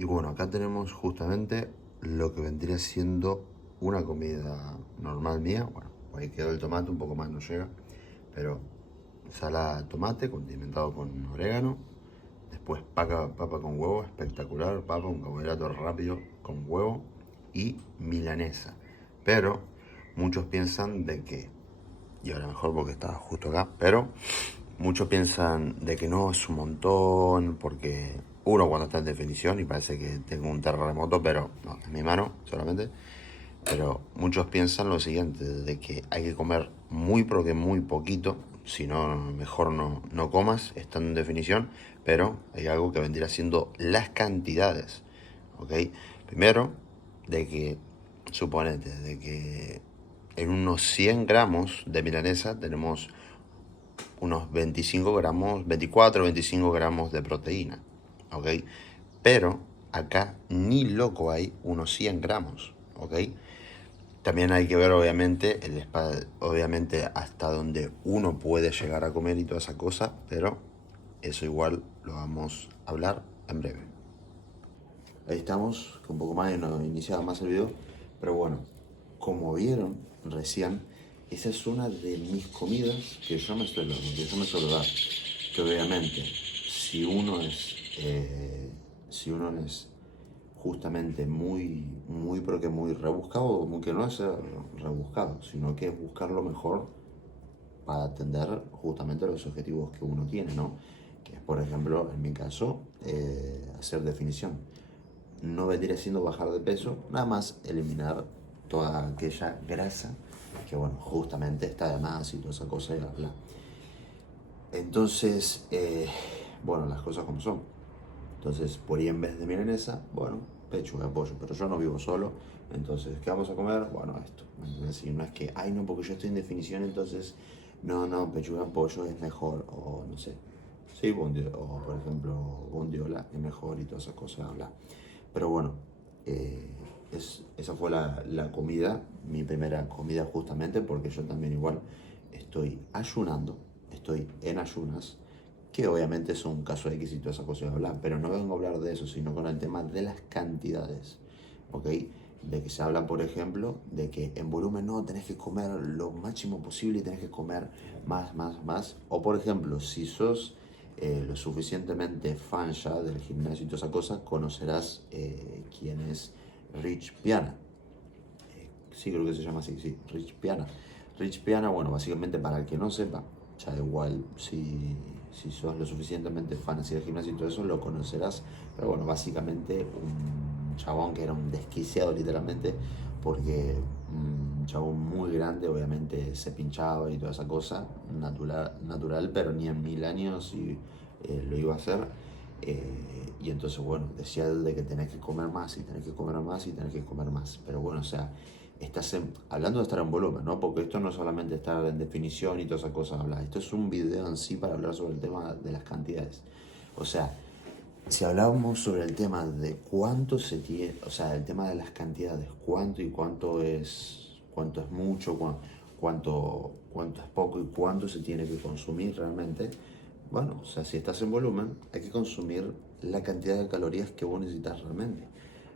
Y bueno, acá tenemos justamente lo que vendría siendo una comida normal mía. Bueno, por ahí quedó el tomate, un poco más no llega. Pero ensalada de tomate condimentado con orégano. Después papa con huevo, espectacular. Papa, un carbohidrato rápido con huevo. Y milanesa. Pero muchos piensan de que, y ahora mejor porque está justo acá, pero muchos piensan de que no es un montón, porque uno cuando está en definición y parece que tengo un terremoto, pero no, es mi mano solamente. Pero muchos piensan lo siguiente, de que hay que comer muy, pero que muy poquito, si no, mejor no comas, estando en definición, pero hay algo que vendría siendo las cantidades, ¿ok? Primero, de que, suponete, de que en unos 100 gramos de milanesa tenemos unos 25 gramos, 24, 25 gramos de proteína, ¿ok? Pero acá ni loco hay unos 100 gramos, ¿ok? También hay que ver, obviamente, obviamente hasta donde uno puede llegar a comer y toda esa cosa, pero eso igual lo vamos a hablar en breve. Ahí estamos, que un poco más y no iniciaba más el video, pero bueno, como vieron recién, esa es una de mis comidas que yo me suelo dar, que obviamente si uno es justamente muy, pero que muy rebuscado, como que no es rebuscado, sino que es buscar lo mejor para atender justamente los objetivos que uno tiene, ¿no? Que es, por ejemplo, en mi caso, hacer definición. No vendría siendo bajar de peso, nada más eliminar toda aquella grasa que, bueno, justamente está de más y toda esa cosa y bla, bla. Entonces, bueno, las cosas como son. Entonces, por ahí en vez de milanesa, bueno, pechuga de pollo. Pero yo no vivo solo, entonces, ¿qué vamos a comer? Bueno, esto. Entonces, no es que, ay, no, porque yo estoy en definición, entonces, no, pechuga de pollo es mejor, o no sé. Sí, o por ejemplo, bondiola es mejor y todas esas cosas, bla. Pero bueno, esa fue la comida, mi primera comida justamente, porque yo también igual estoy ayunando, estoy en ayunas, que obviamente es un caso X y todas esas cosas de hablar, pero no vengo a hablar de eso, sino con el tema de las cantidades, ¿ok? De que se habla, por ejemplo, de que en volumen no, tenés que comer lo máximo posible y tenés que comer más. O por ejemplo, si sos lo suficientemente fan ya del gimnasio y toda esa cosa, conocerás quién es Rich Piana. Sí, creo que se llama así, sí, Rich Piana. Rich Piana, bueno, básicamente para el que no sepa, ya igual si sos lo suficientemente fan así del gimnasio y todo eso, lo conocerás. Pero bueno, básicamente un chabón que era un desquiciado literalmente, porque un chabón muy grande, obviamente se pinchaba y toda esa cosa, natural, pero ni en 1000 años lo iba a hacer. Y entonces, bueno, decía él de que tenés que comer más y tenés que comer más y tenés que comer más. Pero bueno, o sea, hablando de estar en volumen, ¿no? Porque esto no es solamente estar en definición y todas esas cosas, hablar. Esto es un video en sí para hablar sobre el tema de las cantidades. O sea, si hablábamos sobre el tema de cuánto se tiene, o sea, el tema de las cantidades, cuánto y cuánto es mucho, cuánto es poco y cuánto se tiene que consumir realmente, bueno, o sea, si estás en volumen, hay que consumir la cantidad de calorías que vos necesitas realmente.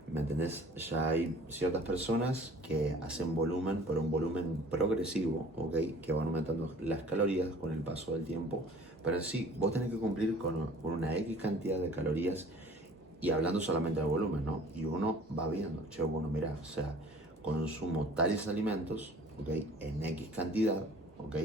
¿Me entendés? Ya hay ciertas personas que hacen volumen, pero un volumen progresivo, ¿ok? Que van aumentando las calorías con el paso del tiempo. Pero sí, vos tenés que cumplir con una X cantidad de calorías y hablando solamente de volumen, ¿no? Y uno va viendo, che, bueno, mira, o sea, consumo tales alimentos, ¿ok? En X cantidad, ¿ok?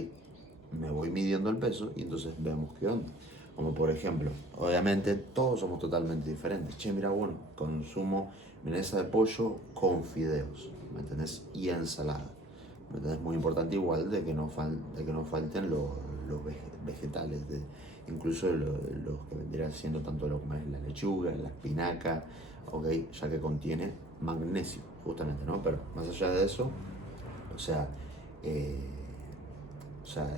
Me voy midiendo el peso y entonces vemos qué onda. Como por ejemplo, obviamente todos somos totalmente diferentes. Che, mira, bueno, consumo milanesa de pollo con fideos, ¿me entendés? Y ensalada. ¿Me entendés? Muy importante igual de que no falten los vegetales, incluso los que vendrían siendo tanto lo como es la lechuga, la espinaca, ¿ok? Ya que contiene magnesio, justamente, ¿no? Pero más allá de eso, o sea, eh,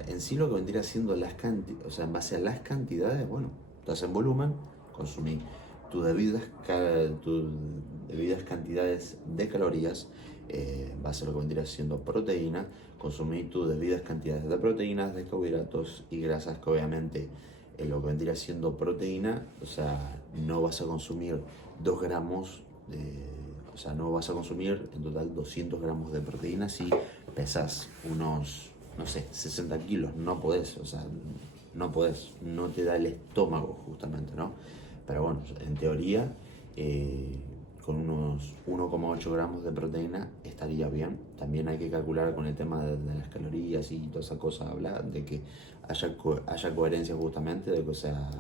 en sí lo que vendría siendo o sea, en base a las cantidades, bueno, estás en volumen, consumí tus debidas cantidades de calorías, en base a lo que vendría siendo proteína, consumí tus debidas cantidades de proteínas, de carbohidratos y grasas, que obviamente lo que vendría siendo proteína, o sea, no vas a consumir 2 gramos o sea, no vas a consumir en total 200 gramos de proteína si pesas unos, no sé, 60 kilos. No podés, o sea, no podés, no te da el estómago justamente, ¿no? Pero bueno, en teoría, con unos 1,8 gramos de proteína estaría bien. También hay que calcular con el tema de las calorías y toda esa cosa, habla de que haya coherencia justamente, de que, o sea,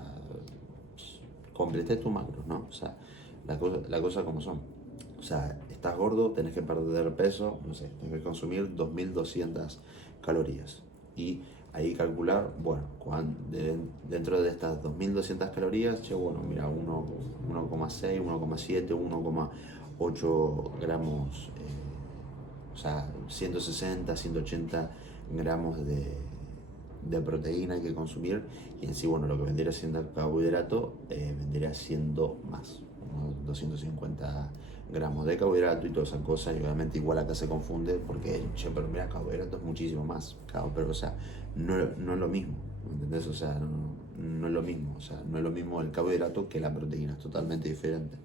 completes tus macros, ¿no? O sea, la cosa como son. O sea, estás gordo, tenés que perder peso, no sé, tenés que consumir 2200 calorías. Y ahí calcular, bueno, dentro de estas 2200 calorías, che, bueno, mira, 1,6, 1,7, 1,8 gramos, o sea, 160, 180 gramos de proteína hay que consumir, y en sí, bueno, lo que vendría siendo el carbohidrato vendría siendo más, unos 250 gramos de carbohidrato y todas esas cosas. Y obviamente igual acá se confunde porque, che, pero mira, carbohidrato es muchísimo más, claro, pero o sea, no es lo mismo, ¿entendés? O sea, no es lo mismo, o sea, no es lo mismo el carbohidrato que la proteína, es totalmente diferente.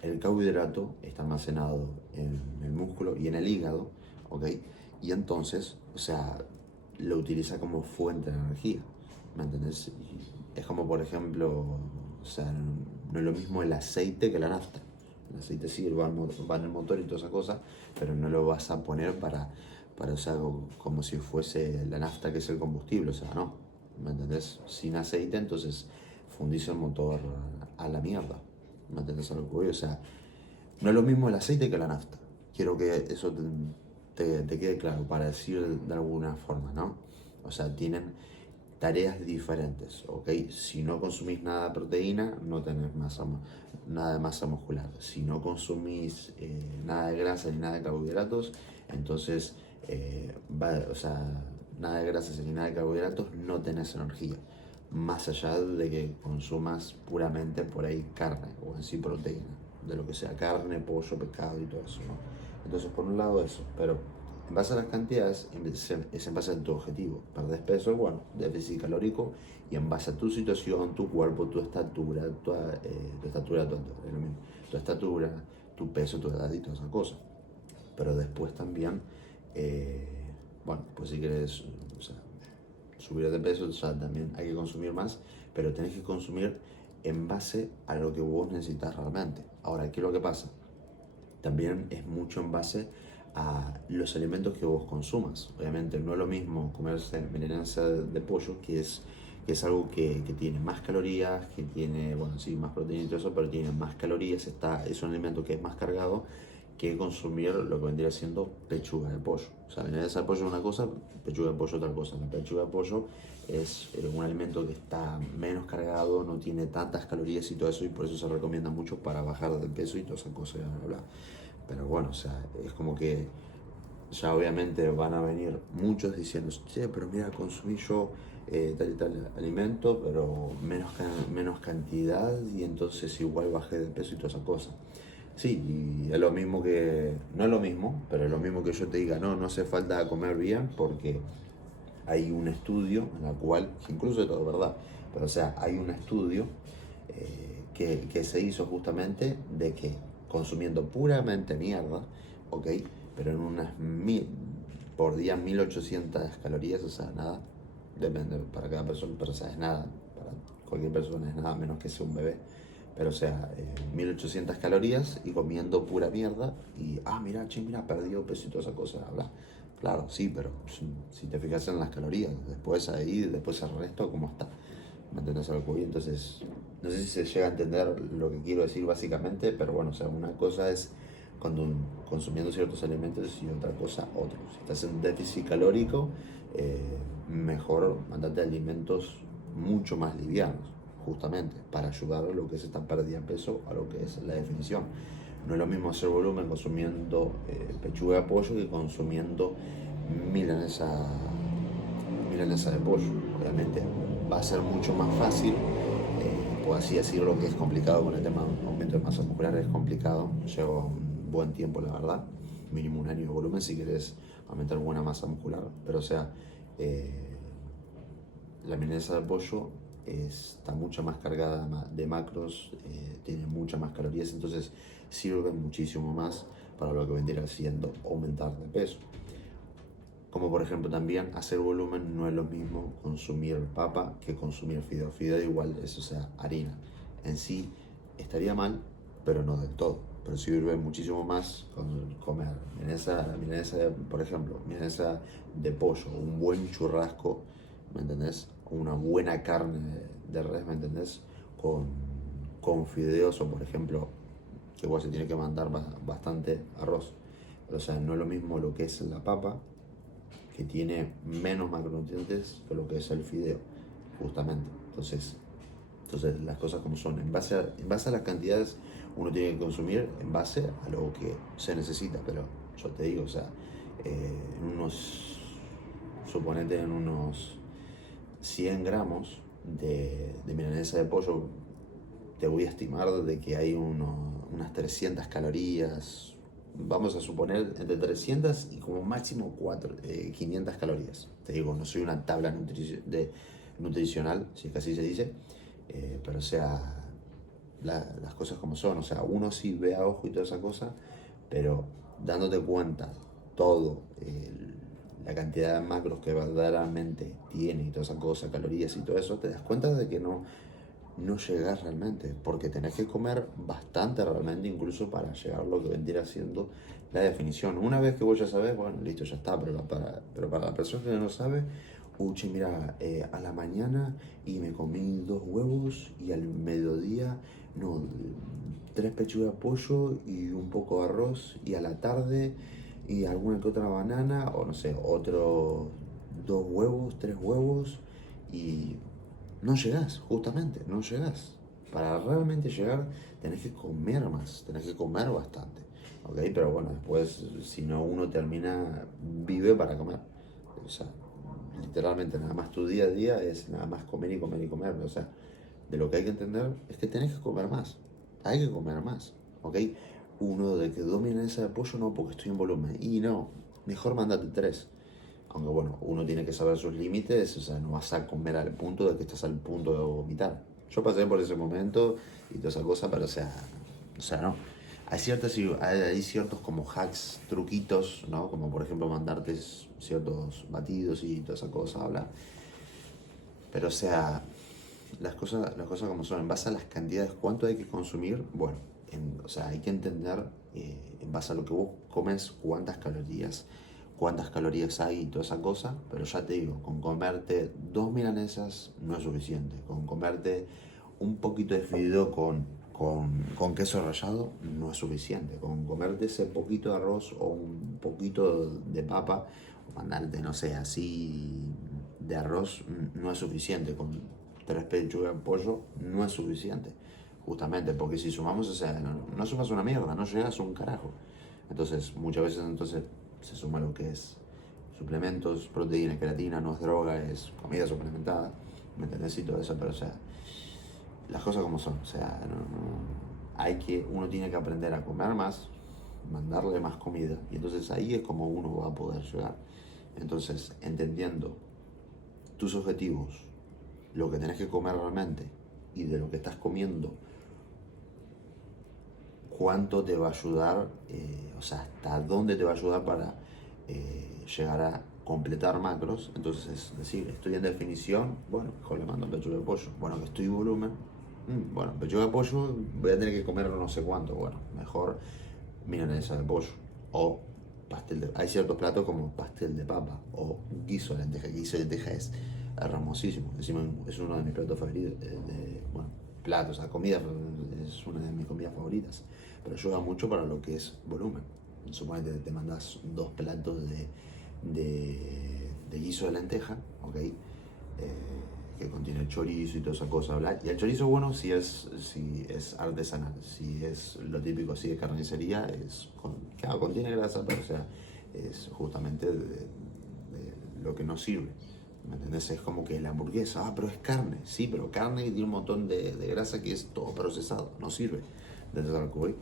El carbohidrato está almacenado en el músculo y en el hígado, ¿ok? Y entonces, o sea, lo utiliza como fuente de energía, ¿me entendés? Y es como, por ejemplo, o sea, no es lo mismo el aceite que la nafta. El aceite sí va en el motor y toda esa cosa, pero no lo vas a poner para o sea, como si fuese la nafta, que es el combustible, o sea, no, ¿me entendés? Sin aceite, entonces fundís el motor a la mierda, ¿me entendés a lo que voy? O sea, no es lo mismo el aceite que la nafta. Quiero que eso te quede claro, para decir de alguna forma, ¿no? O sea, tienen tareas diferentes, ¿ok? Si no consumís nada de proteína, no tenés nada de masa muscular. Si no consumís nada de grasa ni nada de carbohidratos, entonces, o sea, nada de grasas ni nada de carbohidratos, no tenés energía. Más allá de que consumas puramente por ahí carne o en sí proteína, de lo que sea carne, pollo, pescado y todo eso, ¿no? Entonces, por un lado eso, pero en base a las cantidades, es en base a tu objetivo. Perdés peso, bueno, déficit calórico, y en base a tu situación, tu cuerpo, tu estatura, tu estatura, es lo mismo, tu estatura, tu peso, tu edad y todas esas cosas. Pero después también, eh, bueno, pues si quieres, o sea, subir de peso, o sea, también hay que consumir más, pero tenés que consumir en base a lo que vos necesitas realmente. Ahora, ¿qué es lo que pasa? También es mucho en base a los alimentos que vos consumas. Obviamente no es lo mismo comerse milanesa de pollo, que es algo que tiene más calorías, que tiene, bueno, sí, más proteína y todo eso, pero tiene más calorías, es un alimento que es más cargado que consumir lo que vendría siendo pechuga de pollo. O sea, milanesa de pollo es una cosa, pechuga de pollo otra cosa. La pechuga de pollo es un alimento que está menos cargado, no tiene tantas calorías y todo eso, y por eso se recomienda mucho para bajar de peso y todas esas cosas, bla, bla. Pero bueno, o sea, es como que ya obviamente van a venir muchos diciendo, che, pero mira, consumí yo tal y tal alimento, pero menos cantidad, y entonces igual bajé de peso y toda esa cosa. Sí, y es lo mismo que, no es lo mismo, pero es lo mismo que yo te diga, no, no hace falta comer bien, porque hay un estudio en el cual, incluso es todo verdad, pero o sea, hay un estudio que se hizo justamente de que consumiendo puramente mierda, ¿ok? Pero en por día 1800 calorías, o sea, nada, depende para cada persona, pero o sea, es nada, para cualquier persona es nada menos que sea un bebé. Pero o sea, 1800 calorías y comiendo pura mierda y, mira, che, mira, perdió peso y toda esa cosa, bla. Claro, sí, pero si te fijas en las calorías, después ahí, después el resto, ¿cómo está? ¿Me entendés algo que voy? Entonces, no sé si se llega a entender lo que quiero decir básicamente, pero bueno, o sea, una cosa es cuando consumiendo ciertos alimentos y otra cosa otros. Si estás en déficit calórico, mejor mandate alimentos mucho más livianos, justamente para ayudar a lo que es esta pérdida de peso, a lo que es la definición. No es lo mismo hacer volumen consumiendo pechuga de pollo que consumiendo milanesa, milanesa de pollo. Obviamente va a ser mucho más fácil, por así decirlo, que es complicado con el tema de aumento de masa muscular, es complicado, lleva un buen tiempo la verdad, mínimo un año de volumen si querés aumentar buena masa muscular, pero o sea, la milanesa de pollo está mucho más cargada de macros, tiene muchas más calorías, entonces sirve muchísimo más para lo que vendría siendo aumentar de peso. Como por ejemplo también hacer volumen no es lo mismo consumir papa que consumir fideo. Fideo igual es, o sea, harina. En sí estaría mal, pero no del todo. Pero sirve muchísimo más con comer milanesa, por ejemplo, milanesa de pollo, un buen churrasco, ¿me entendés? Una buena carne de res, ¿me entendés? Con, con fideos o por ejemplo, que igual se tiene que mandar bastante arroz. Pero, o sea, no es lo mismo lo que es la papa, que tiene menos macronutrientes que lo que es el fideo, justamente. Entonces las cosas como son, en base a las cantidades uno tiene que consumir en base a lo que se necesita, pero yo te digo, o sea, en unos, suponete en unos 100 gramos de milanesa de pollo, te voy a estimar de que hay unas 300 calorías, vamos a suponer entre 300 y como máximo 500 calorías. Te digo, no soy una tabla nutricional, si es que así se dice, pero o sea, las cosas como son, o sea, uno sí ve a ojo y toda esa cosa, pero dándote cuenta todo, la cantidad de macros que verdaderamente tiene y toda esa cosa, calorías y todo eso, te das cuenta de que no llegas realmente, porque tenés que comer bastante realmente, incluso para llegar a lo que vendría siendo la definición. Una vez que vos ya sabés, bueno, listo, ya está, pero para la persona que no sabe, uche, mira, a la mañana y me comí 2 huevos y al mediodía, no, 3 pechugas de pollo y un poco de arroz y a la tarde y alguna que otra banana o no sé, otro 2 huevos, 3 huevos y no llegás, justamente, no llegás. Para realmente llegar tenés que comer más, tenés que comer bastante, ¿ok? Pero bueno, después, si no, uno vive para comer. O sea, literalmente nada más tu día a día es nada más comer y comer y comer. O sea, de lo que hay que entender es que tenés que comer más, hay que comer más, ¿ok? Uno de que domina esa de pollo, no, porque estoy en volumen. Y no, mejor mandate 3. Aunque bueno, uno tiene que saber sus límites, o sea, no vas a comer al punto de que estás al punto de vomitar. Yo pasé por ese momento y toda esa cosa, pero o sea, no. Hay ciertos como hacks, truquitos, ¿no? Como por ejemplo mandarte ciertos batidos y toda esa cosa, habla. Pero o sea, las cosas como son, en base a las cantidades, cuánto hay que consumir, bueno, o sea, hay que entender en base a lo que vos comes, cuántas calorías hay y toda esa cosa, pero ya te digo, con comerte 2 milanesas no es suficiente, con comerte un poquito de fideo con queso rallado no es suficiente, con comerte ese poquito de arroz o un poquito de papa, o mandarte, no sé, así de arroz no es suficiente, con 3 pechugas de pollo no es suficiente, justamente, porque si sumamos, o sea, no sumas una mierda, no llegas a un carajo. Entonces, muchas veces se suma lo que es suplementos, proteína, creatina, no es droga, es comida suplementada, ¿me entendés? Y todo eso, pero o sea, las cosas como son, o sea, uno tiene que aprender a comer más, mandarle más comida, y entonces ahí es como uno va a poder llegar. Entonces, entendiendo tus objetivos, lo que tenés que comer realmente y de lo que estás comiendo, cuánto te va a ayudar, o sea, hasta dónde te va a ayudar para llegar a completar macros. Entonces, es decir, estoy en definición, bueno, mejor le mando pechuga de pollo. Bueno, que estoy en volumen, bueno, pechuga de pollo, voy a tener que comer no sé cuánto. Bueno, mejor milanesa de pollo o hay ciertos platos como pastel de papa o guiso de lenteja. Guiso de lenteja es hermosísimo. Encima es uno de mis platos favoritos. Bueno, platos, o sea, comida es una de mis comidas favoritas. Pero ayuda mucho para lo que es volumen. Suponete que te mandas 2 platos de guiso de lenteja, ¿ok? Que contiene chorizo y toda esa cosa, bla. Y el chorizo, bueno, si es artesanal, si es lo típico así de carnicería, claro, contiene grasa, pero o sea, es justamente de lo que no sirve. ¿Me entendés? Es como que la hamburguesa, pero es carne, sí, pero carne y tiene un montón de grasa que es todo procesado, no sirve. Desde lo que voy.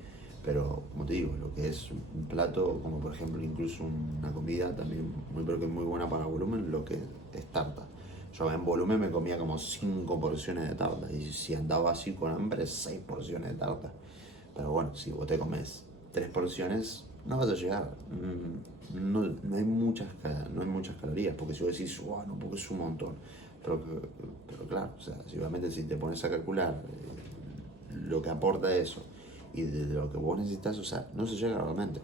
Pero como te digo, lo que es un plato, como por ejemplo incluso una comida también muy, pero que muy buena para volumen, lo que es tarta. Yo en volumen me comía como 5 porciones de tarta. Y si andaba así con hambre, 6 porciones de tarta. Pero bueno, si vos te comes 3 porciones, no vas a llegar. No hay no hay muchas calorías. Porque si vos decís, wow, no, porque es un montón. Pero, pero claro, o sea, si obviamente si te pones a calcular lo que aporta eso y de lo que vos necesitas, o sea, no se llega realmente.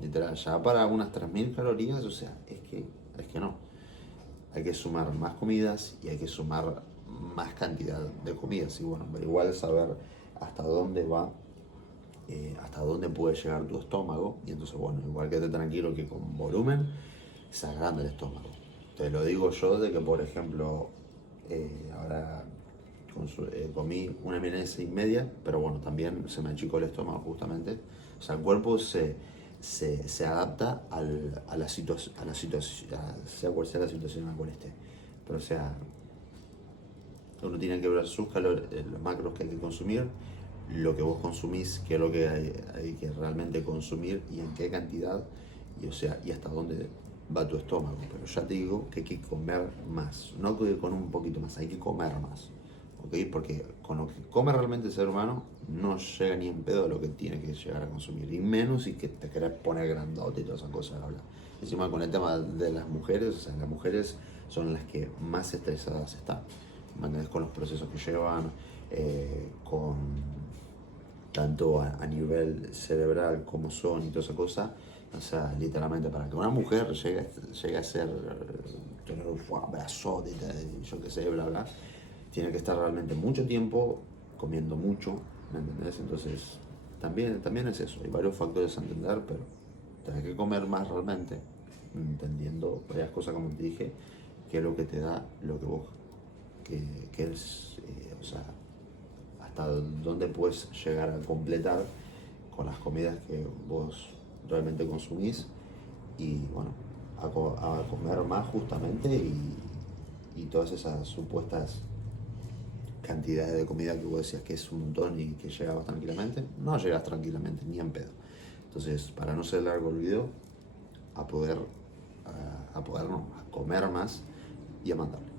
Literal, ya para unas 3000 calorías, o sea, es que no. Hay que sumar más comidas y hay que sumar más cantidad de comidas. Y bueno, pero igual saber hasta dónde va, hasta dónde puede llegar tu estómago. Y entonces, bueno, igual que te tranquilo que con volumen se agranda el estómago. Te lo digo yo de que, por ejemplo, ahora comí una milanesa y media, pero bueno, también se me achicó el estómago justamente. O sea, el cuerpo se adapta a la situación, sea cual sea la situación en la cual esté. Pero o sea, uno tiene que ver sus calores, los macros que hay que consumir, lo que vos consumís, qué es lo que hay que realmente consumir y en qué cantidad, y o sea, y hasta dónde va tu estómago. Pero ya te digo que hay que comer más, no que con un poquito más, hay que comer más. ¿Ok? Porque con lo que come realmente el ser humano no llega ni en pedo a lo que tiene que llegar a consumir, y menos si que te querés poner grandote y todas esas cosas, ¿verdad? Encima con el tema de las mujeres, o sea, las mujeres son las que más estresadas están, ¿me entendés? Con los procesos que llevan, con tanto a nivel cerebral como son y toda esa cosa. O sea, literalmente para que una mujer llegue a ser, tener un brazote, yo qué sé, bla, bla, tiene que estar realmente mucho tiempo comiendo mucho, ¿me entendés? Entonces, también es eso, hay varios factores a entender, pero tenés que comer más realmente, entendiendo varias cosas como te dije, que es lo que te da lo que vos, que es, o sea, hasta dónde puedes llegar a completar con las comidas que vos realmente consumís y bueno, a comer más justamente y todas esas supuestas cantidades de comida que vos decías que es un montón y que llegabas tranquilamente, no llegas tranquilamente, ni en pedo. Entonces, para no ser largo el video, a poder no, a comer más y a mandarle.